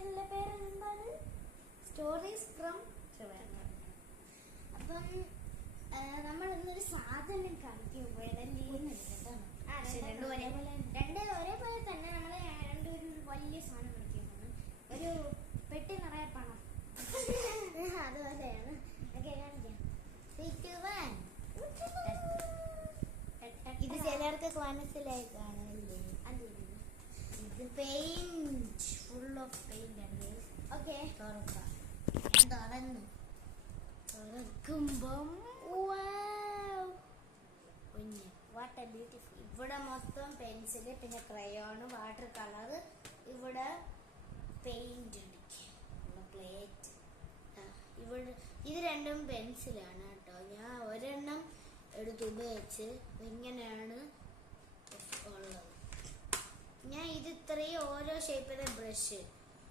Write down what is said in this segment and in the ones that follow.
പെൻസിലിന്റെ പേര് എന്താണ്? Stories from Trivandrum. അപ്പം നമ്മൾ ഇന്നൊരു സാധനം കളിക്കുമ്പോഴല്ലേ ഒരേപോലെ തന്നെ നമ്മൾ രണ്ടൊരു വലിയ സാധനം കളിക്കുമ്പോൾ ഒരു പെട്ടി നിറയെ പണം അതുപോലെയാണ്. ഓക്കെ കാണിക്കാം. ഇത് ചിലർക്ക് മനസ്സിലായി കാണാനില്ലേ? ഇത് പെയിന്റ്, ഫുൾ ഓഫ് പെയിന്റ് ആണ്. ഓക്കെ തുറക്കുമ്പം വാട്ട് ബ്യൂട്ടിഫുൾ. ഇവിടെ മൊത്തം പെൻസില്, പിന്നെ ക്രയോണ്, വാട്ടർ കളർ, ഇവിടെ പെയിന്റ് ഉണ്ട്, പ്ലേറ്റ്. ഇവിടെ ഇത് രണ്ടും പെൻസിലാണ് കേട്ടോ. ഞാൻ ഒരെണ്ണം എടുത്ത് ഉപയോഗിച്ച് ഇങ്ങനെയാണ് ഉള്ളത്. ഞാൻ ഇത് ഇത്രയും ഓരോ ഷേപ്പിലെ ബ്രഷ്,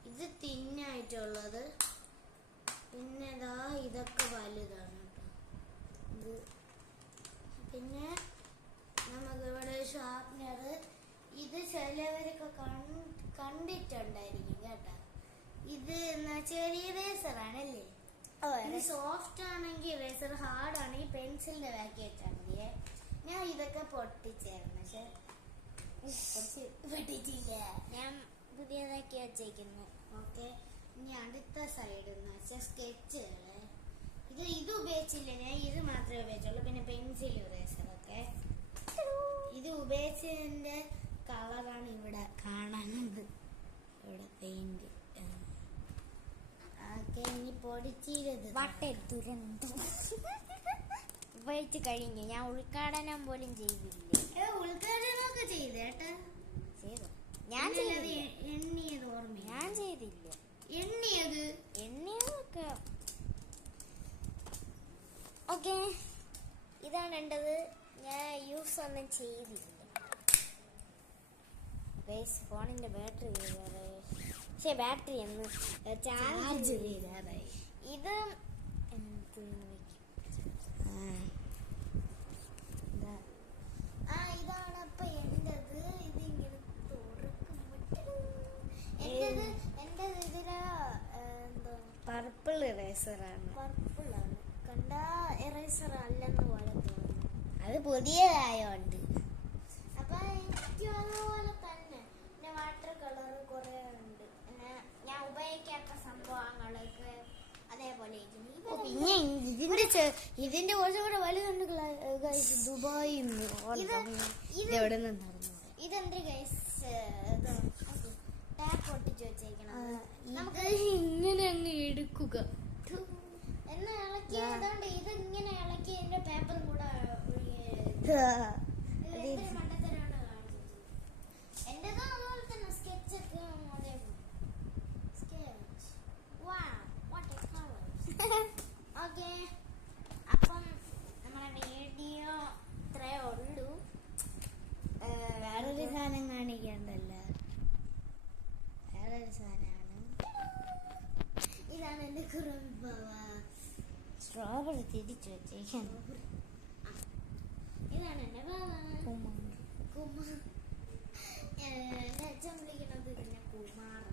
ഇത് തിന്നായിട്ടുള്ളത്, പിന്നെ ഇതാ ഇതൊക്കെ വലുതാണ് കേട്ടോ. ഇത് പിന്നെ നമുക്കിവിടെ ഷാർപ്നർ, ഇത് ചിലവരൊക്കെ കണ്ടിട്ടുണ്ടായിരിക്കും കേട്ടോ. ഇത് ചെറിയ ഇറേസറാണല്ലേ. ഇത് സോഫ്റ്റ് ആണെങ്കിൽ ഇറേസർ, ഹാർഡ് ആണെങ്കിൽ പെൻസിലിന്റെ ബാക്കി വെച്ചാൽ മതിയേ. ഞാൻ ഇതൊക്കെ പൊട്ടിച്ചായിരുന്നു, പക്ഷെ പൊട്ടിച്ചില്ല. ഞാൻ പുതിയതാക്കി വെച്ചേക്കുന്നു. ഓക്കെ, ഇനി അടുത്ത സൈഡ് എന്ന് വെച്ചാൽ സ്കെച്ചുകള്. ഇത് ഉപയോഗിച്ചില്ല ഞാൻ, ഇത് മാത്രമേ ഉപയോഗിച്ചുള്ളൂ. പിന്നെ പെൻസിൽ ഇറേസർ ഒക്കെ ഇത് ഉപയോഗിച്ചതിന്റെ കളറാണ് ഇവിടെ കാണാനുണ്ട്. ഇവിടെ പെയിന്റ്. ഓക്കെ, ഇനി പൊടിച്ചിരുത് ഉപയോഗിച്ച് കഴിഞ്ഞു. ഞാൻ ഉദ്ഘാടനം പോലും ചെയ്തില്ല. ഉദ്ഘാടനമൊക്കെ ചെയ്തേട്ടാ? ചെയ്തു. ഞാൻ എണ്ണിയത് ഓർമ്മ. ഞാൻ ചെയ്തില്ല. എണ്ണിയതൊക്കെ ഓക്കെ. ഇതാണ് വേണ്ടത്. ഞാൻ യൂസ് ഒന്നും ചെയ്തില്ല. ഫോണിന്റെ ബാറ്ററി പക്ഷെ ബാറ്ററി ഒന്ന് ചാർജ് ചെയ്താറായി. ഇത് ഇതാണ് അപ്പൊ എന്റത്. ഇതിങ്ങനെ എന്റേത് ഇതില എന്തോ പർപ്പിൾ ഇറേസറാണ്. പർപ്പിളാണ് കണ്ട ഇറേസർ അല്ലെന്ന് പോലെ തോന്നുന്നു. അത് പുതിയതായോണ്ട്. അപ്പൊ എനിക്കും അതുപോലെ തന്നെ. പിന്നെ വാട്ടർ കളർ കുറെ ഉണ്ട്. പിന്നെ ഞാൻ ഉപയോഗിക്കാത്ത സംഭവങ്ങളൊക്കെ അതേപോലെ. പിന്നെ ഇതിന്റെ കുറച്ചുകൂടെ വലുതുണ്ട്. ദുബായി എവിടെ നിന്നായിരുന്നു ഇതെന്ത് ഗൈസ്? ടാപ്പ് ഒട്ടിച്ച് വെച്ചേക്കണം. നമുക്ക് ഇങ്ങനെ അങ്ങ് എടുക്കുക എന്ന് ഇളക്കി. അതുകൊണ്ട് ഇത് ഇങ്ങനെ ഇളക്കി എന്റെ പേപ്പർ കൂടെ മണ്ടത്തരാണ് കാണിച്ചത്. എന്റേതും അതുപോലെ തന്നെ സ്കെച്ചൊക്കെ ഓക്കെ. അപ്പം നമ്മളെ വീഡിയോ ഇത്രേ ഉള്ളൂ. വേറൊരു സാധനം കാണിക്കണ്ടല്ല. വേറൊരു സാധനമാണ്. ഇതാണ് എന്റെ കുറവ്. സ്ട്രോബെറി തിരിച്ചു വെച്ചേക്കാണ്. ഇതാണ് എന്റെ കുമാർ. എന്റെ അച്ഛൻ വിളിക്കുന്നത് പിന്നെ കുമാർ.